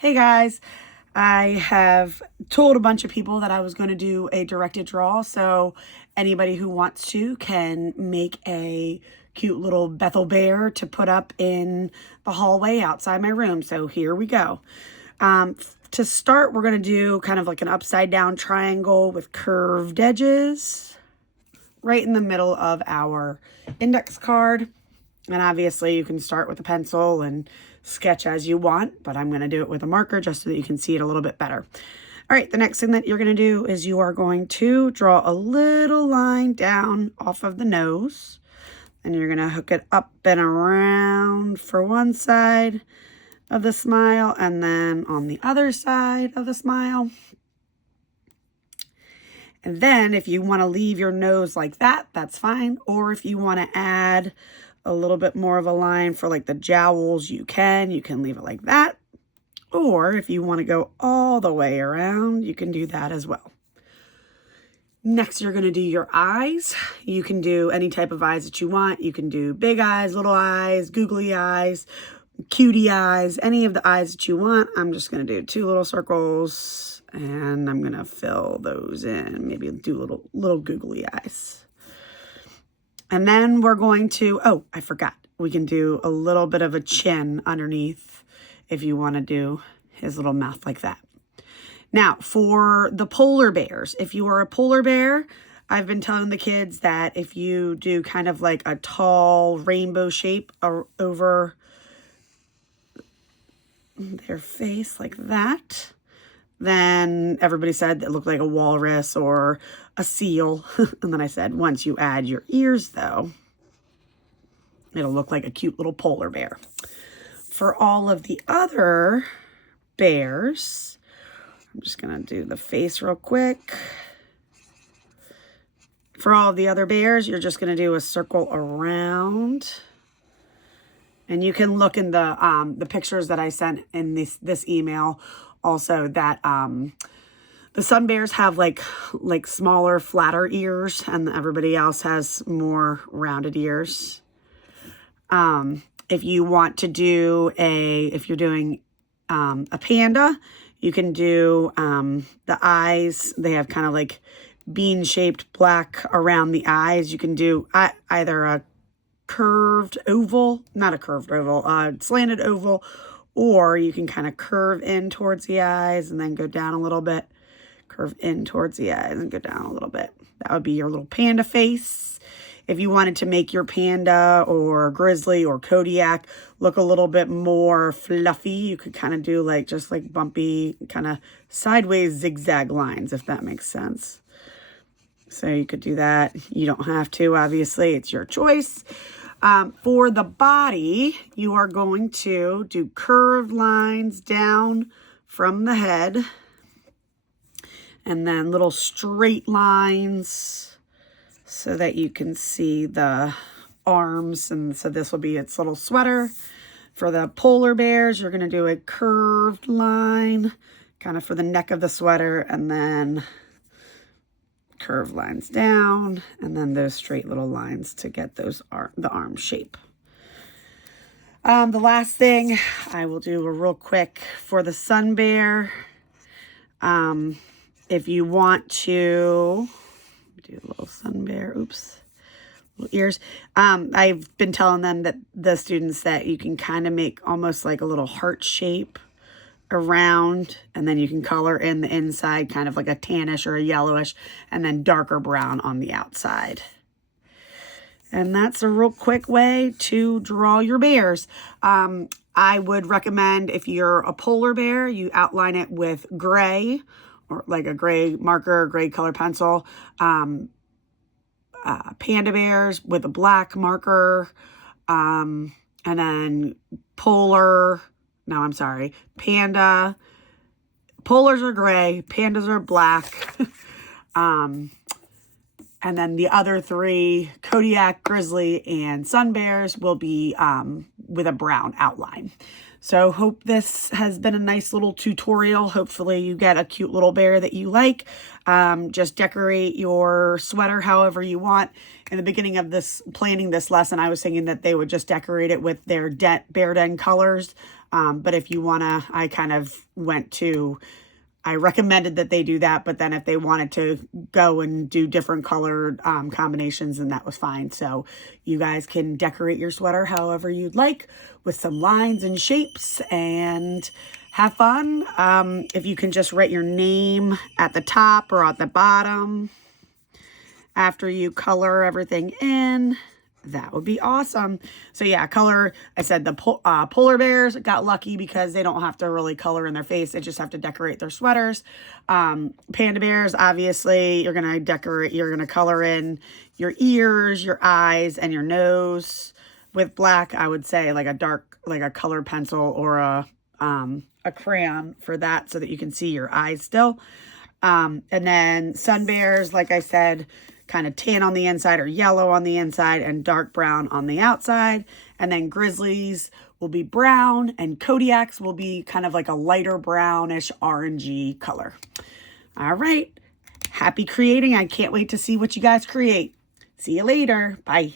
Hey guys, I have told a bunch of people that I was going to do a directed draw, so anybody who wants to can make a cute little Bethel bear to put up in the hallway outside my room. So here we go. To start, we're going to do kind of like an upside down triangle with curved edges right in the middle of our index card. And obviously you can start with a pencil and sketch as you want, but I'm going to do it with a marker just so that you can see it a little bit better. All right, the next thing that you're going to do is you are going to draw a little line down off of the nose, and you're going to hook it up and around for one side of the smile and then on the other side of the smile. And then if you want to leave your nose like that, that's fine. Or if you want to add a little bit more of a line for like the jowls, you can leave it like that. Or if you want to go all the way around, you can do that as well. Next, you're going to do your eyes. You can do any type of eyes that you want. You can do big eyes, little eyes, googly eyes, cutie eyes, any of the eyes that you want. I'm just going to do 2 little circles and I'm going to fill those in. Maybe do little googly eyes. And then we're going to, oh, I forgot. We can do a little bit of a chin underneath if you want to do his little mouth like that. Now, for the polar bears, if you are a polar bear, I've been telling the kids that if you do kind of like a tall rainbow shape over their face like that, then everybody said it looked like a walrus or a seal. And then I said, once you add your ears, though, it'll look like a cute little polar bear. For all of the other bears, I'm just going to do the face real quick. For all of the other bears, you're just going to do a circle around. And you can look in the pictures that I sent in this email also that the sun bears have like smaller, flatter ears, and everybody else has more rounded ears. If you want to do if you're doing a panda, you can do the eyes. They have kind of like bean-shaped black around the eyes. You can do either a curved oval, not a curved oval, slanted oval, or you can kind of curve in towards the eyes and then go down a little bit. Curve in towards the eyes and go down a little bit. That would be your little panda face. If you wanted to make your panda or grizzly or Kodiak look a little bit more fluffy, you could kind of do just like bumpy, kind of sideways zigzag lines, if that makes sense. So you could do that. You don't have to, obviously, it's your choice. For the body, you are going to do curved lines down from the head and then little straight lines so that you can see the arms. And so this will be its little sweater. For the polar bears, you're going to do a curved line kind of for the neck of the sweater, and then curved lines down, and then those straight little lines to get the arm shape. The last thing I will do a real quick for the sun bear. If you want to do a little sun bear, little ears. I've been telling them that the students that you can kind of make almost like a little heart shape around, and then you can color in the inside kind of like a tannish or a yellowish, and then darker brown on the outside. And that's a real quick way to draw your bears. I would recommend, if you're a polar bear, you outline it with gray, or like a gray marker, gray color pencil. Panda bears with a black marker, and then panda. Polars are gray, pandas are black. And then the other 3, Kodiak, grizzly, and sun bears, will be with a brown outline. So hope this has been a nice little tutorial. Hopefully you get a cute little bear that you like. Just decorate your sweater however you want. In the beginning of planning this lesson, I was thinking that they would just decorate it with their bear den colors. But if you want to, I recommended that they do that, but then if they wanted to go and do different colored combinations, then that was fine. So you guys can decorate your sweater however you'd like with some lines and shapes and have fun. If you can just write your name at the top or at the bottom after you color everything in, that would be awesome. So yeah, color, I said the polar bears got lucky because they don't have to really color in their face. They just have to decorate their sweaters. Panda bears, obviously, you're going to color in your ears, your eyes, and your nose with black. I would say like a colored pencil or a crayon for that so that you can see your eyes still. And then sun bears, like I said, kind of tan on the inside or yellow on the inside and dark brown on the outside. And then grizzlies will be brown and Kodiaks will be kind of like a lighter brownish orangey color. All right. Happy creating. I can't wait to see what you guys create. See you later. Bye.